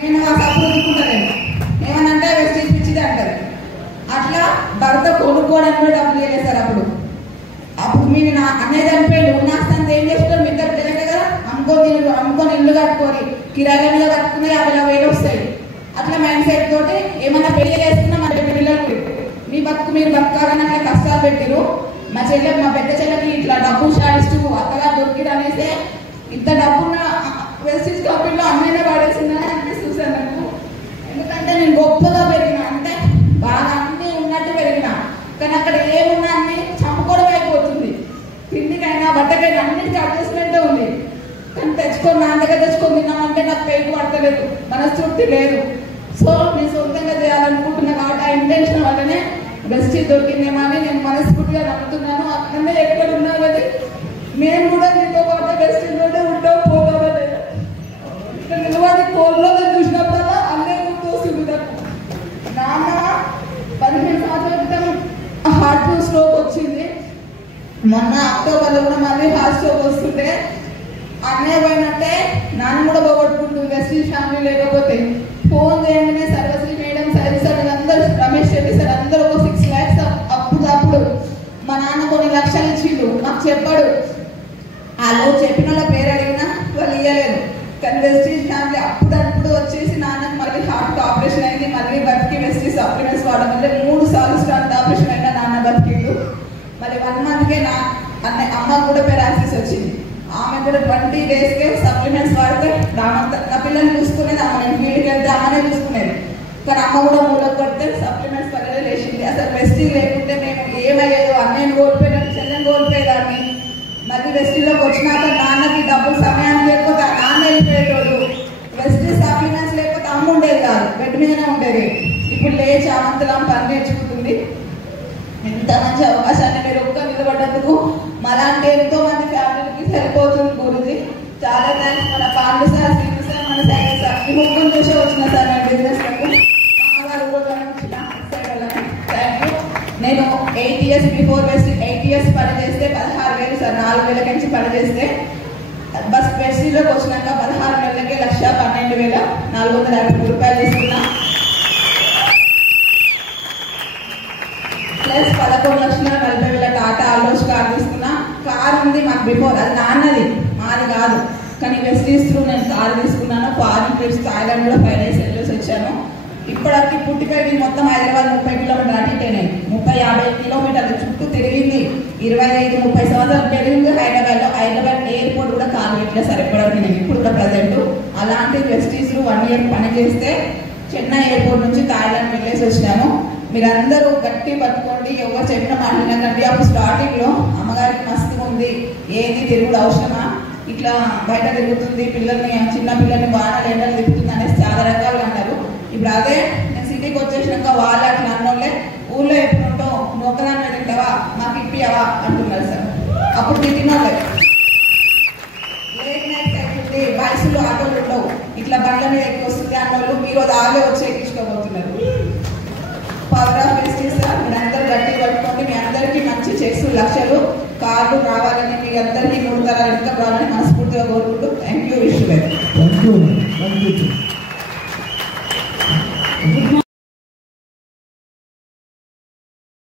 నేను ఆ సబ్బు రుద్దుకుంటాను ఏమనంటే వెస్టీజ్ పిచ్చిది అంటారు. అట్లా భర్త కొనుక్కోవడానికి కూడా డబ్బులు ఇవ్వలేదు సార్. అప్పుడు మీరు నా అన్నయ్య చనిపోయింది ఉన్నాస్తంత ఏం చేస్తారు మీ ఇద్దరు తెలియదు కదా, అమ్ముకొని ఇల్లు కట్టుకొని కిరాయిల మీద కట్టుకుని 50,000 వస్తాయి. అట్లా మైండ్ సెట్ తోటి ఏమన్నా పెళ్లి చేస్తున్నా మన పిల్లలకు మీ బతుకు మీరు బతకాలని అట్లా కష్టాలు పెట్టిరు. మా పెద్ద చెల్లెకి ఇట్లా డబ్బు షాడిస్తూ అత్తగా దొరికిరు అనేసి ఇంత డబ్బున్న వెస్టీజ్ కంపెనీలో అన్నయ్యనే పడేసిందని అనిపిస్తుంది సార్ నాకు. ఎందుకంటే నేను గొప్పగా పెరిగిన, అంటే బాగా అన్ని ఉన్నట్టు పెరిగిన, కానీ అక్కడ ఏమున్నా అన్ని చంపుకోవడం అయిపోతుంది. తిండికైనా బట్టకైనా అన్నిటికీ అడ్జస్ట్మెంటే ఉంది. కానీ తెచ్చుకొని నా దగ్గర తెచ్చుకొని తిన్నామంటే నాకు పేరు పడతలేదు, మనస్తృప్తి లేదు. సో నేను సొంతంగా చేయాలనుకుంటున్నా కాబట్టి ఆ ఇంటెన్షన్ వల్లనే వెస్టీజ్ దొరికిందేమో అని నేను మనస్ఫూర్తిగా నమ్ముతున్నాను. అక్కడనే ఎక్కడ ఉన్నా కదా మేము కూడా మీతో పాటు వెస్టీజ్లోనే ఉంటాం పోతామని ఇక్కడ నిలబడి కోల్లో చూసినప్పుడల్లా అన్నీ గుర్తొస్తుంది నాకు. నాన్న 15 సంవత్సరాల క్రితం హార్ట్ స్ట్రోక్ వచ్చింది. మొన్న అక్టోబర్లో కూడా మళ్ళీ హార్ట్ స్ట్రోక్ వస్తుంటే అన్నయ్య పోయినట్టే నాన్న కూడా పోగొట్టుకుంటుంది. వెస్టీజ్ ఫ్యామిలీ లేకపోతే ఫోన్ చేయంగానే సర్వశ్రీ మేడం సర్వీస్ అని అందరూ రమేష్ రెడ్డి సార్ అందరూ ఒక 6 lakhs అప్పుడు మా నాన్న కొన్ని లక్షలు ఇచ్చిండు. నాకు చెప్పాడు, వాళ్ళు చెప్పిన వాళ్ళ పేరు అడిగినా వాళ్ళు ఇవ్వలేదు. కానీ వెస్టీజ్ ఫ్యామిలీ అప్పుడు వచ్చేసి నాన్నకు మళ్ళీ హార్ట్ ఆపరేషన్ అయింది. మళ్ళీ బతికి వెస్టీజ్ సప్లిమెంట్స్ వాడడం వల్ల 3 సార్లు స్టార్ట్ ఆపరేషన్ అయినా నాన్న బతికిండు. మళ్ళీ 1 monthకే అమ్మకు కూడా పెరాలసిస్ వచ్చింది. ఆమె కూడా 20 daysకే సప్లిమెంట్స్ వాడితే నా పిల్లల్ని చూసుకునేది అమ్మ. నేను ఫీల్డ్కి వెళ్తే అమ్మనే చూసుకునేది. కానీ అమ్మ కూడా మూలకు కొడితే సప్లిమెంట్స్ పక్కనే లేచింది. అసలు వెస్టీజ్ లేకుంటే మేము ఏమయ్యేదో అన్నయ్యను కోల్పోయేదాన్ని, చెల్లెని కోల్పోయేదాన్ని. మళ్ళీ వెస్టీజ్లోకి వచ్చినాక నాన్నకి డబ్బులు సమయానికి లేకపోతే నాన్న వెళ్ళిపోయేటోళ్ళు. వెస్టీజ్ సప్లిమెంట్స్ లేకపోతే అమ్మ ఉండేది కాదు, బెడ్ మీదనే ఉండేది. ఇప్పుడు లేచి అమంతలం పని నేర్చుకుంటుంది. ఎంత మంచి అవకాశాన్ని మీరు ఒక్క నిలబడ్డందుకు మాలాంటి ఎంతో మంది ఫ్యామిలీకి సరిపోతుంది గురుజీ. చాలా థ్యాంక్స్. మన పాండు సార్, శ్రీను సార్, మన సైకిల్ సార్ ఈ ముగ్గురు చూసే వచ్చిన సార్ నేను బిజినెస్లకు అమ్మగారు కూడా వచ్చిన థ్యాంక్ యూ. నేను 8 years బిఫోర్ వెస్టీజ్ 8 years పని చేస్తే 16,000 సార్. 4,000 నుంచి పని చేస్తే బస్ వెస్టీజ్లోకి వచ్చినాక 16 నెలలకే 1,12,450 రూపాయలు తీసుకున్నా. ప్లస్ 11,40,000 టాటా ఆల్రోస్ కార్ తీసుకున్నా. కార్ ఉంది మాకు బిఫోర్, అది నాన్నది మాది కాదు. కానీ వెస్టీజ్ త్రూ నేను కార్ తీసుకున్నాను. ఫారిన్ ట్రిప్స్ థాయిలాండ్ కూడా 5 days వెళ్ళేసి వచ్చాను. ఇప్పటికి పుట్టిపోయి మొత్తం హైదరాబాద్ 30 kilometers అటుటేనాయి. 30-50 kilometers చుట్టూ తిరిగింది. 25-30 సంవత్సరాలు పెరిగింది హైదరాబాద్లో. హైదరాబాద్ ఎయిర్పోర్ట్ కూడా కార్ పెట్టలే సార్ ఎప్పటికీ. నేను ఇప్పుడు కూడా ప్రజెంట్ అలాంటి వెస్టీజ్ 1 year పని చేస్తే చెన్నై ఎయిర్పోర్ట్ నుంచి థాయిలాండ్ వెళ్ళేసి వచ్చినాను. మీరందరూ గట్టి పట్టుకోండి, ఎవరు చెప్పిన మాట్లాడకండి. అప్పుడు స్టార్టింగ్లో అమ్మగారికి మస్తు ఉంది, ఏది తిరుగుడు అవసరమా, ఇట్లా బయట తిరుగుతుంది, పిల్లల్ని చిన్న పిల్లల్ని వాడాలి ఎండలు తిరుగుతుంది అనేసి చాలా రకాలు అన్నారు. ఇప్పుడు అదే నేను సిటీకి వచ్చేసినాక వాళ్ళు అట్లా అన్నోళ్ళే ఊళ్ళో ఎప్పుడు ఉంటావు, నువ్వు ఒకదాన్ని తింటావా, మాకు ఇప్పియవా అంటున్నారు సార్. అప్పుడు తిట్టినోళ్ళే లేట్ నైట్ అవుతుంది, వయసులో ఆటోలు ఉండవు, ఇట్లా బండ్ల మీద ఎక్కువ వస్తుంది అన్నోళ్ళు మీరు ఆగే వచ్చి ఎక్కించుకోబోతున్నారు. Power of vestige sir. మీరందరూ గట్టి పట్టుకోండి. మీ అందరికీ మంచి చెక్స్, లక్షలు, కార్లు రావాలని మీ అందరికీ 3 తరాలు ఇంకా రావాలని మనస్ఫూర్తిగా కోరుకుంటూ థ్యాంక్ యూ. Wish you.